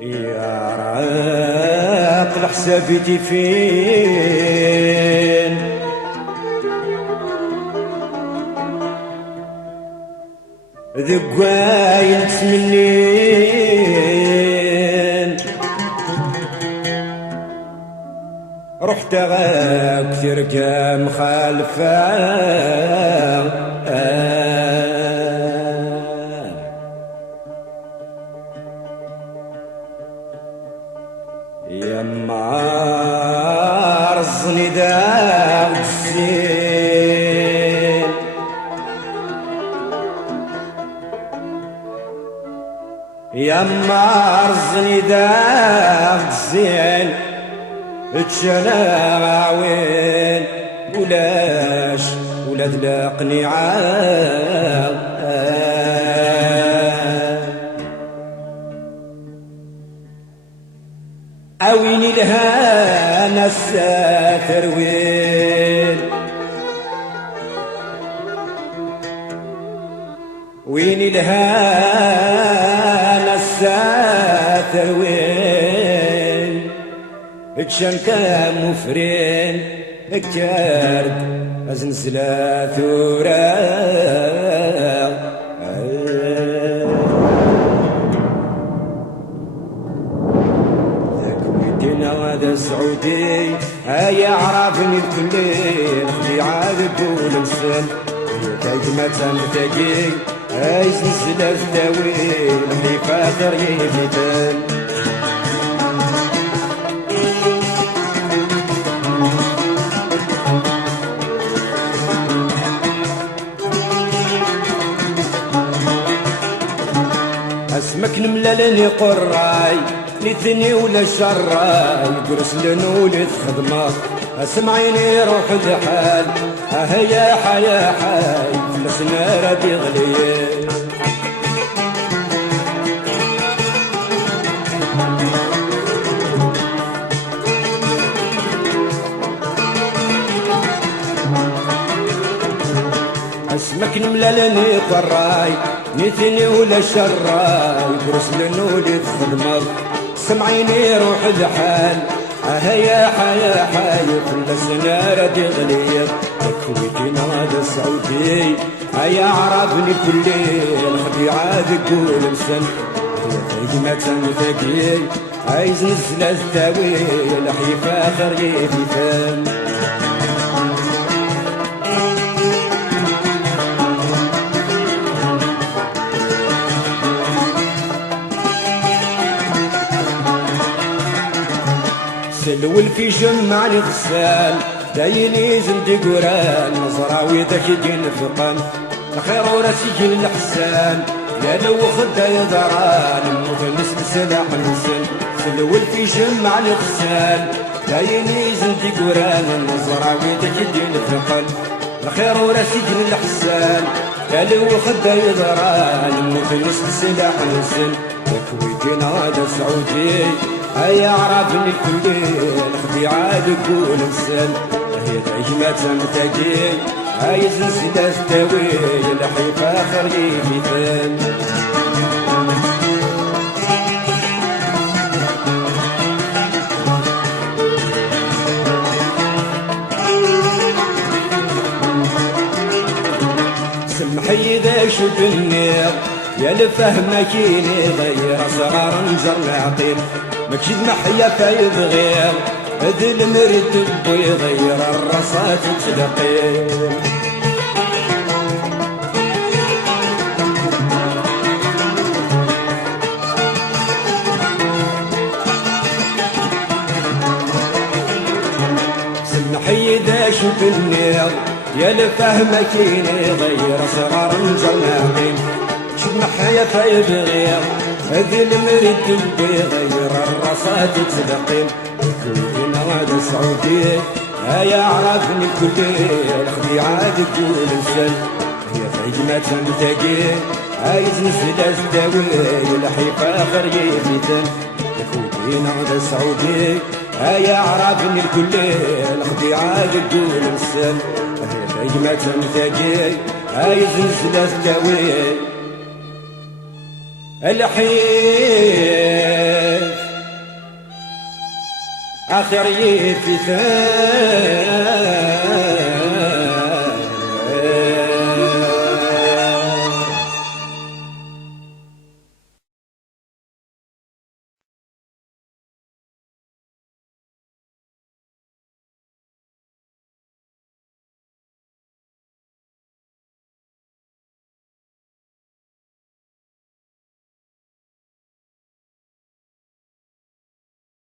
يا راق حسابيتي فين ذقاين تسمنين رحت غاك ترقى مخالفة يا معرضني داو الزين يا معرضني داو الزين اتشلا وين ولاش ولا تلاقني عاو أويني لها نسافر ويني لها نسافر وين اتشنكا مفرين اكترد ازنزلا ثورا هذا السعودي هيا عرفني الكلين في عاد قول مسن تاجمة تنتقي هاي سلسلة التاويل اللي فاخر يفتن اسمك نمللني قراي لثني ولا شراي قرس لنولد خدمة اسمعيني روح الحال هيا حيا حي فلسنا ردي غليه اسمك نمللني قراي نثني ولا شراي قرس لنولد خدمة سمعيني روح الحال هيا حيا حي كل سنة ردي غلية تكويتي نادى السعودي هيا عربني كل الخبي عاد قول مسن يا فريق تنتقي عايز نزل التاويل حي فاخر يبي فن سلول في جمعني غسال دايني زندي قران نظراوي ذاك يدين فقان الخير وراسي جيل الحسان يا لو خدا يدران نموت نسلسل حنسل سلول في جمعني غسال دايني زندي قران نظراوي ذاك يدين فقان الخير وراسي جيل الحسان يا لو خدا يدران نموت نسلسل حنسل يكويتي نادى سعودي هيا عرفني الكلين خبي عاد قول مسل هي تعجمة تنتقي عايز نسيت التاويل الحي فاخر يمثل سمحي إذا شد النير يا لفهمك غير صغار نجر العقيل مكشد محيا فايد غير هذي المرد يغير الرصات تلقين سمحي إذا شوف النير يا لفهمك غير صغار نجر العقيل شد محيا فايد غير هذي المريد بيغير الرصاد تدقين كل نواد سعودي هيا عرفني كل الخبي عاد قول مسل هي فاجمة تنتقي عايز نزل التاويل حي فاخر يفتن كل نواد سعودي هيا عرفني كل الخبي عاد قول مسل هي فاجمة تنتقي عايز نزل التاويل الحين آخر يفتان